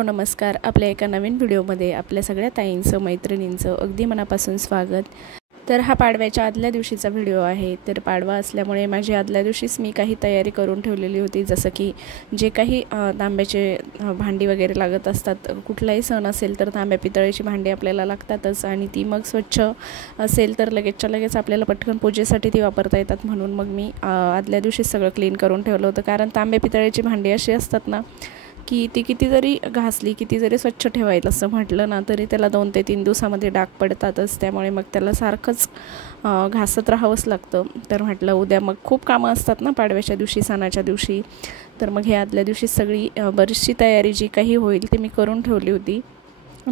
Hello नमस्कार. आपल्या एका नवीन व्हिडिओमध्ये आपल्या सगळ्या ताईंचं मैत्रिणींचं अगदी मनापासून स्वागत. तर हा पाडव्याच्या आदल्या दिवशीचा व्हिडिओ आहे. तर पाडवा असल्यामुळे माझी आदल्या दिवशीच मी काही तयारी करून ठेवलेली होती, जसं की जे काही तांब्याचे भांडी वगैरे लागत असतात. कुठलाही सण असेल तर तांब्या पितळेची भांडी आपल्याला लागतातच, आणि ती मग स्वच्छ असेल तर लगेचच्या लगेच आपल्याला पटकन पूजेसाठी ती वापरता येतात. म्हणून मग मी आदल्या दिवशीच सगळं क्लीन करून ठेवलं होतं. कारण तांब्या पितळेची भांडी अशी असतात ना की ती किती जरी घासली, किती जरी स्वच्छ ठेवायचं असं म्हटलं ना तरी त्याला 2 ते 3 दिवसामध्ये डाग पडतातच. त्यामुळे मग त्याला सारखंच घासत राहावंच लागतं. तर म्हटलं उद्या मग खूप कामं असतात ना पाडव्याच्या दिवशी, सणाच्या दिवशी. तर मग हे आदल्या दिवशी सगळी बरीचशी तयारी जी काही होईल ती मी करून ठेवली होती.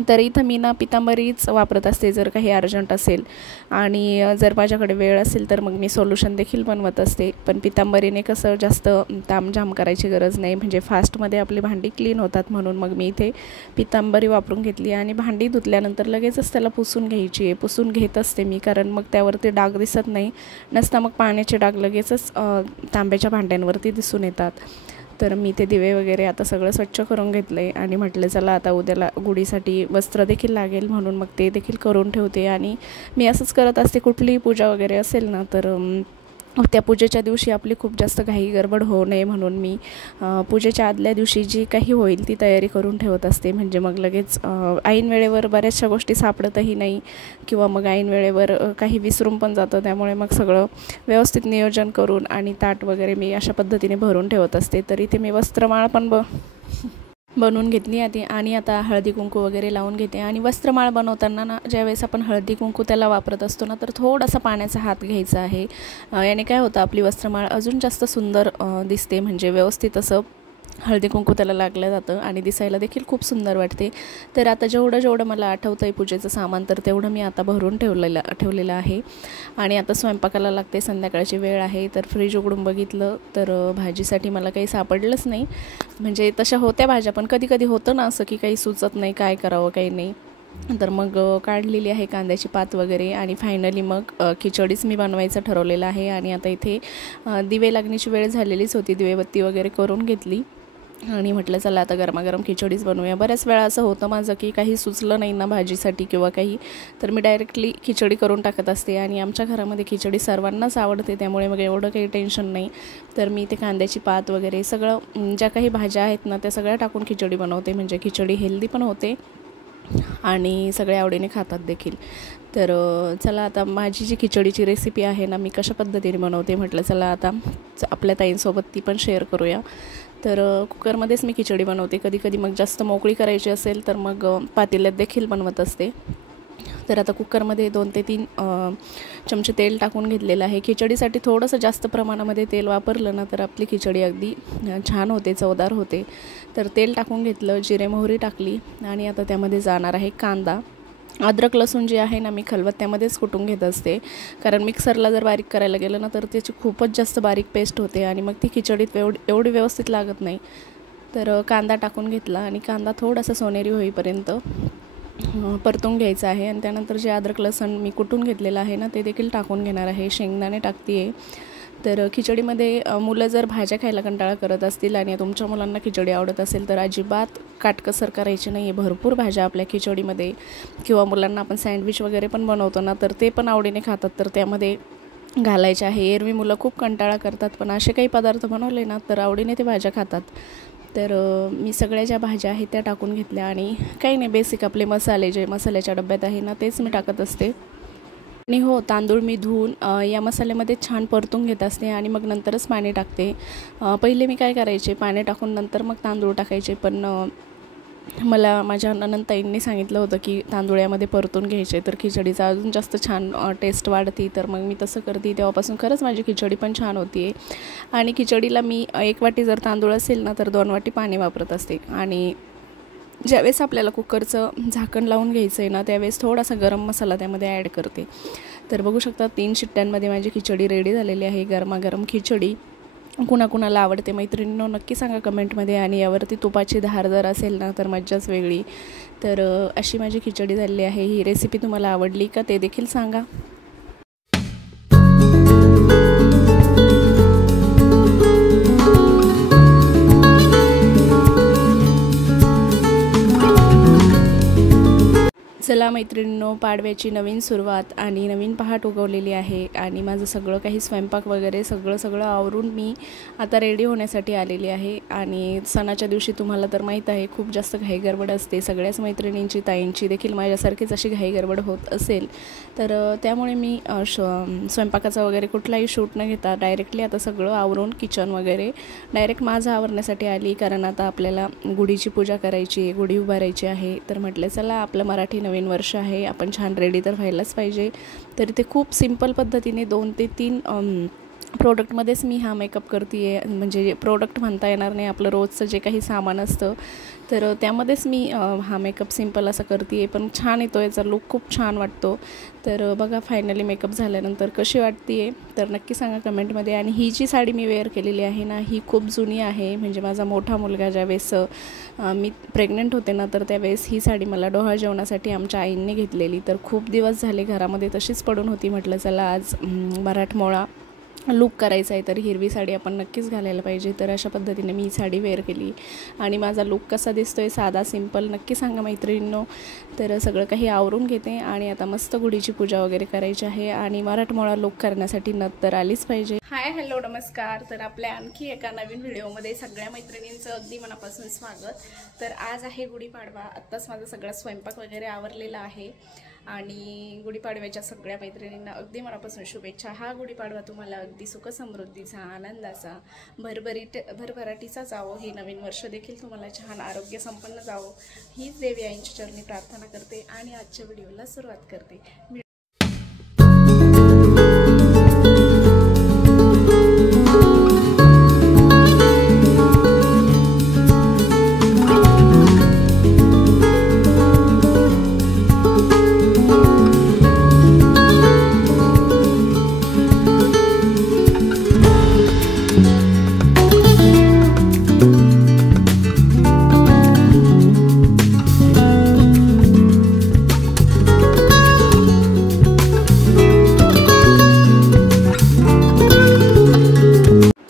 तर इथं मी ना पितांबरीच वापरत असते जर काही अर्जंट असेल, आणि जर माझ्याकडे वेळ असेल तर मग मी सोल्युशन देखील बनवत असते. पण पितांबरीने कसं जास्त तामझाम करायची गरज नाही, म्हणजे फास्टमध्ये आपली भांडी क्लीन होतात. म्हणून मग मी इथे पितांबरी वापरून घेतली, आणि भांडी धुतल्यानंतर लगेचच त्याला पुसून घ्यायची आहे. पुसून घेत असते मी, कारण मग त्यावरती डाग दिसत नाही नसता, मग पाण्याचे डाग लगेचच तांब्याच्या भांड्यांवरती दिसून येतात. तर मी ते दिवे वगैरे आता सगळं स्वच्छ करून घेतलं आहे, आणि म्हटलं चला आता उद्याला गुढीसाठी वस्त्र देखील लागेल, म्हणून मग ते देखील करून ठेवते. आणि मी असंच करत असते, कुठलीही पूजा वगैरे असेल ना तर त्या पूजेच्या दिवशी आपली खूप जास्त घाई गडबड होऊ नये म्हणून मी पूजेच्या आदल्या दिवशी जी काही होईल ती तयारी करून ठेवत असते. म्हणजे मग लगेच ऐन वेळेवर बऱ्याचशा गोष्टी सापडतही नाही, किंवा मग ऐन वेळेवर काही विसरून पण जातं. त्यामुळे मग सगळं व्यवस्थित नियोजन करून आणि ताट वगैरे मी अशा पद्धतीने भरून ठेवत असते. तर इथे मी वस्त्रमाळ पण बनवून घेतली आधी, आणि आता हळदी कुंकू वगैरे लावून घेते. आणि वस्त्रमाळ बनवताना ना ज्यावेळेस आपण हळदी कुंकू त्याला वापरत असतो ना तर थोडासा पाण्याचा हात घ्यायचा आहे. याने काय होतं, आपली वस्त्रमाळ अजून जास्त सुंदर दिसते. म्हणजे व्यवस्थित असं हळदी कुंकू त्याला लागलं जातं आणि दिसायला देखील खूप सुंदर वाटते. तर आता जेवढं मला आठवतं आहे पूजेचं सामान, तर तेवढं मी आता भरून ठेवलेलं आहे. आणि आता स्वयंपाकाला लागते, संध्याकाळची वेळ आहे. तर फ्रीज उघडून बघितलं तर भाजीसाठी मला काही सापडलंच नाही. म्हणजे तशा होत्या भाज्या, पण कधी कधी होतं ना असं की काही सुचत नाही, काय करावं काही नाही. तर मग काढलेली आहे कांद्याची पात वगैरे, आणि फायनली मग खिचडीच मी बनवायचं ठरवलेलं आहे. आणि आता इथे दिवे लागण्याची वेळ झालेलीच होती, दिवेबत्ती वगैरे करून घेतली, आणि म्हटलं चला आता गरमागरम खिचडीच बनवूया. बऱ्याच वेळा असं होतं माझं की काही सुचलं नाही ना भाजीसाठी किंवा काही, तर मी डायरेक्टली खिचडी करून टाकत असते. आणि आमच्या घरामध्ये खिचडी सर्वांनाच आवडते, त्यामुळे मग एवढं काही टेन्शन नाही. तर मी ते कांद्याची पात वगैरे सगळं ज्या काही भाज्या आहेत ना त्या सगळ्या टाकून खिचडी बनवते. म्हणजे खिचडी हेल्दी पण होते आणि सगळ्या आवडीने खातात देखील. तर चला आता माझी जी खिचडीची रेसिपी आहे ना मी कशा पद्धतीने बनवते, म्हटलं चला आता आपल्या ताईंसोबत ती पण शेअर करूया. तर कुकरमध्येच मी खिचडी बनवते. कधी कधी मग जास्त मोकळी करायची असेल तर मग पातेल्यात देखील बनवत असते. तर आता कुकरमध्ये 2 ते 3 चमचे तेल टाकून घेतलेलं आहे. खिचडीसाठी थोडंसं जास्त प्रमाणामध्ये तेल वापरलं ना तर आपली खिचडी अगदी छान होते, चवदार होते. तर तेल टाकून घेतलं, जिरे मोहरी टाकली, आणि आता त्यामध्ये जाणार आहे कांदा. अद्रक लसूण जी आहे ना मी खलबत्त्यामध्येच कुटून घेत असते, कारण मिक्सरला जर बारीक करायला गेलं ना तर त्याची खूपच जास्त बारीक पेस्ट होते, आणि मग ती खिचडीत एवढी व्यवस्थित लागत नाही. तर कांदा टाकून घेतला, आणि कांदा थोडासा सोनेरी होईपर्यंत परतून घ्यायचं आहे. आणि त्यानंतर जे अद्रक लसूण मी कुटून घेतलेलं आहे ना ते देखील टाकून घेणार आहे. शेंगदाणे टाकते आहे. तर खिचडीमध्ये मुलं जर भाज्या खायला कंटाळा करत असतील आणि तुमच्या मुलांना खिचडी आवडत असेल तर अजिबात काटकसर करायची नाही आहे. भरपूर भाज्या आपल्या खिचडीमध्ये, किंवा मुलांना आपण सँडविच वगैरे पण बनवतो ना तर ते पण आवडीने खातात, तर त्यामध्ये घालायचे आहे. एरवी मुलं खूप कंटाळा करतात, पण असे काही पदार्थ बनवले ना तर आवडीने ते भाज्या खातात. तर मी सगळ्या ज्या भाज्या आहेत त्या टाकून घेतल्या, आणि काही नाही, बेसिक आपले मसाले जे मसाल्याच्या डब्यात आहे ना तेच मी टाकत असते. आणि हो, तांदूळ मी धुवून या मसाल्यामध्ये छान परतून घेत असते, आणि मग नंतरच पाणी टाकते. पहिले मी काय करायचे, पाणी टाकून नंतर मग तांदूळ टाकायचे, पण मला माझ्या नणंदताईंनी सांगितलं होतं की तांदूळ यामध्ये परतून घ्यायचे तर खिचडीचा अजून जास्त छान टेस्ट वाढते. तर मग मी तसं करते. तेव्हापासून खरंच माझी खिचडी पण छान होती आहे. आणि खिचडीला मी 1 वाटी जर तांदूळ असेल ना तर 2 वाटी पाणी वापरत असते. आणि ज्यावेळेस आपल्याला कुकरचं झाकण लावून घ्यायचं आहे ना त्यावेळेस थोडासा गरम मसाला त्यामध्ये ॲड करते. तर बघू शकता 3 शिट्ट्यांमध्ये माझी खिचडी रेडी झालेली आहे. गरमागरम खिचडी कुणाकुणाला आवडते मैत्रिणींनो नक्की सांगा कमेंटमध्ये. आणि यावरती तुपाची धार जर असेल ना तर मज्जाच वेगळी. तर अशी माझी खिचडी झालेली आहे. ही रेसिपी तुम्हाला आवडली का ते देखील सांगा. चला मैत्रिणींनो, पाडव्याची नवीन सुरुवात आणि नवीन पहाट उगवलेली आहे आणि माझं सगळं काही स्वयंपाक वगैरे सगळं आवरून मी आता रेडी होण्यासाठी आलेली आहे। आणि सणाच्या दिवशी तुम्हाला तर माहीत आहे खूप जास्त घाई गडबड असते, सगळ्याच मैत्रिणींची ताईंची देखील माझ्यासारखीच अशी घाई गडबड होत असेल। तर त्यामुळे मी स्वयंपाकाचा वगैरे कुठलाही शूट न घेता डायरेक्टली आता सगळं आवरून किचन वगैरे डायरेक्ट माझं आवरण्यासाठी आली, कारण आता आपल्याला गुढीची पूजा करायची, गुढी उभारायची आहे। तर म्हटलं चला आपलं मराठी नवीन वर्ष आहे, आपण छान रेडी तर व्हायलाच पाहिजे। तर ते खूप सिंपल पद्धतीने 2 ते 3 प्रोडक्टमध्येच मी हा मेकअप करते आहे, म्हणजे प्रोडक्ट म्हणता येणार नाही, आपलं रोजचं जे काही सामान असतं तर त्यामध्येच मी हा मेकअप सिंपल असा करते आहे, पण छान येतो, याचा लुक खूप छान वाटतो। तर बघा फायनली मेकअप झाल्यानंतर कशी वाटते आहे तर नक्की सांगा कमेंटमध्ये। आणि ही जी साडी मी वेअर केलेली आहे ना, ही खूप जुनी आहे, म्हणजे माझा मोठा मुलगा ज्यावेळेस मी प्रेग्नंट होते ना, तर त्यावेळेस ही साडी मला डोहाळ जेवणासाठी आमच्या आईंनी घेतलेली। तर खूप दिवस झाले घरामध्ये तशीच पडून होती, म्हटलं चला आज मराठमोळा लुक करायचा आहे, तर हिरवी साडी आपण नक्कीच घालायला पाहिजे। तर अशा पद्धतीने मी ही साडी वेअर केली आणि माझा लुक कसा दिसतोय, साधा सिंपल, नक्की सांगा मैत्रिणींनो। तर सगळं काही आवरून घेते आणि आता मस्त गुढीची पूजा वगैरे करायची आहे आणि मराठमोळा लुक करण्यासाठी नथ तर आलीच पाहिजे। हाय हॅलो नमस्कार। तर आपल्या आणखी एका नवीन व्हिडिओमध्ये सगळ्या मैत्रिणींचं अगदी मनापासून स्वागत। तर आज आहे गुढीपाडवा, आत्ताच माझा सगळा स्वयंपाक वगैरे आवरलेला आहे आणि गुढीपाडव्याच्या सगळ्या मैत्रिणींना अगदी मनापासून शुभेच्छा। हा गुढीपाडवा तुम्हाला अगदी सुख समृद्धीचा, आनंदाचा, भरभराटीचा जावो, हे नवीन वर्ष देखील तुम्हाला छान आरोग्य संपन्न जावो, हीच देवी आईंच्या चरणी प्रार्थना करते आणि आजच्या व्हिडिओला सुरुवात करते।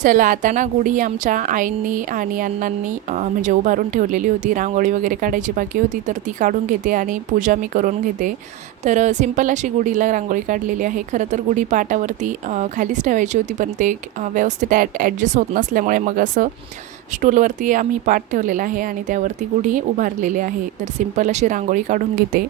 चला आता ना गुढी आमच्या आईंनी आणि अण्णांनी म्हणजे उभारून ठेवलेली होती, रांगोळी वगैरे काढायची बाकी होती, तर ती काढून घेते आणि पूजा मी करून घेते। तर सिंपल अशी गुढीला रांगोळी काढलेली आहे। खरं तर गुढी पाटावरती खालीच ठेवायची होती, पण ते व्यवस्थित ॲडजस्ट होत नसल्यामुळे मग असं स्टूलवरती आम्ही पाट ठेवलेला आहे आणि त्यावरती गुढी उभारलेली आहे। तर सिंपल अशी रांगोळी काढून घेते।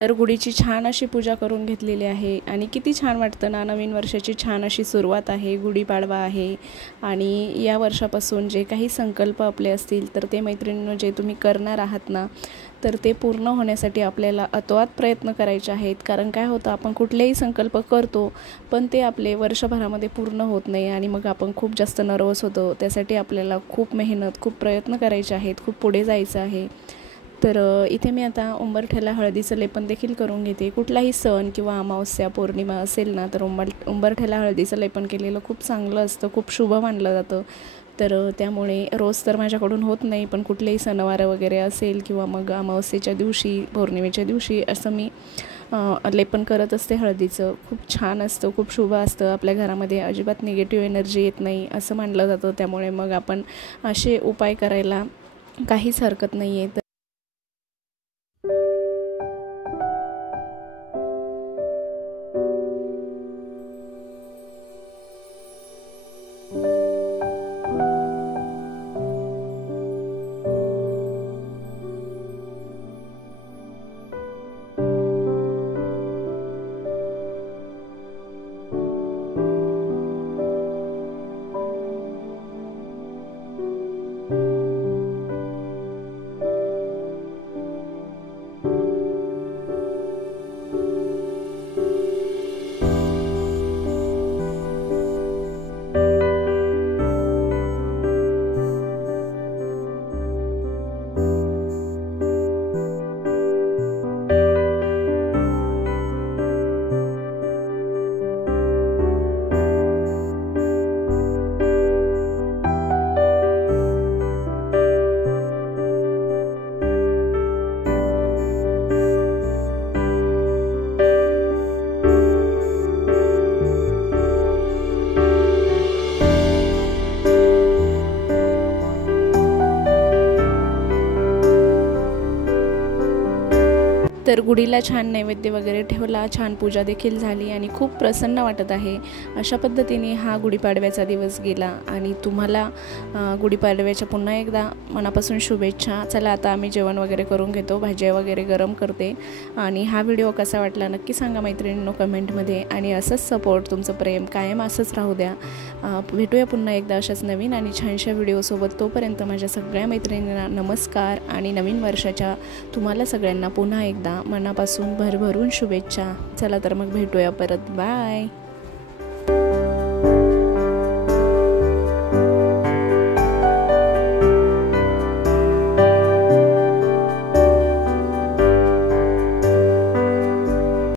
तर गुढीची छान अशी पूजा करून घेतलेली आहे आणि किती छान वाटतं ना, नवीन वर्षाची छान अशी सुरुवात आहे, गुढीपाडवा आहे आणि या वर्षापासून जे काही संकल्प आपले असतील तर ते मैत्रिणींनो जे तुम्ही करणार आहात ना, तर ते पूर्ण होण्यासाठी आपल्याला अतोआत प्रयत्न करायचे आहेत। कारण काय होतं, आपण कुठलेही संकल्प करतो पण ते आपले वर्षभरामध्ये पूर्ण होत नाही आणि मग आपण खूप जास्त नर्वस होतो। त्यासाठी आपल्याला खूप मेहनत, खूप प्रयत्न करायचे आहेत, खूप पुढे जायचं आहे। तर इथे मी आता उंबरठ्याला हळदीचं लेपन देखील करून घेते। कुठलाही सण किंवा अमावस्या पौर्णिमा असेल ना, तर उंबरठ्याला हळदीचं लेपन केलेलं खूप चांगलं असतं, खूप शुभ मानलं जातं। तर त्यामुळे रोज तर माझ्याकडून होत नाही, पण कुठलेही सणवार वगैरे असेल किंवा मग अमावस्येच्या दिवशी, पौर्णिमेच्या दिवशी असं मी लेपन करत असते हळदीचं। खूप छान असतं, खूप शुभ असतं, आपल्या घरामध्ये अजिबात निगेटिव्ह एनर्जी येत नाही असं मानलं जातं। त्यामुळे मग आपण असे उपाय करायला काहीच हरकत नाही आहे। तर गुढीला छान नैवेद्य वगैरे ठेवला, छान पूजा देखील झाली आणि खूप प्रसन्न वाटत आहे। अशा पद्धतीने हा गुढीपाडव्याचा दिवस गेला आणि तुम्हाला गुढीपाडव्याच्या पुन्हा एकदा मनापासून शुभेच्छा। चला आता आम्ही जेवण वगैरे करून घेतो, भाज्या वगैरे गरम करते आणि हा व्हिडिओ कसा वाटला नक्की सांगा मैत्रिणींनो कमेंटमध्ये आणि असंच सपोर्ट तुमचं प्रेम कायम असंच राहू द्या। भेटूया पुन्हा एकदा अशाच नवीन आणि छानशा व्हिडिओसोबत। तोपर्यंत माझ्या सगळ्या मैत्रिणींना नमस्कार आणि नवीन वर्षाच्या तुम्हाला सगळ्यांना पुन्हा एकदा मनापासून भरभरून शुभेच्छा। चला तर मग भेटूया परत, बाय।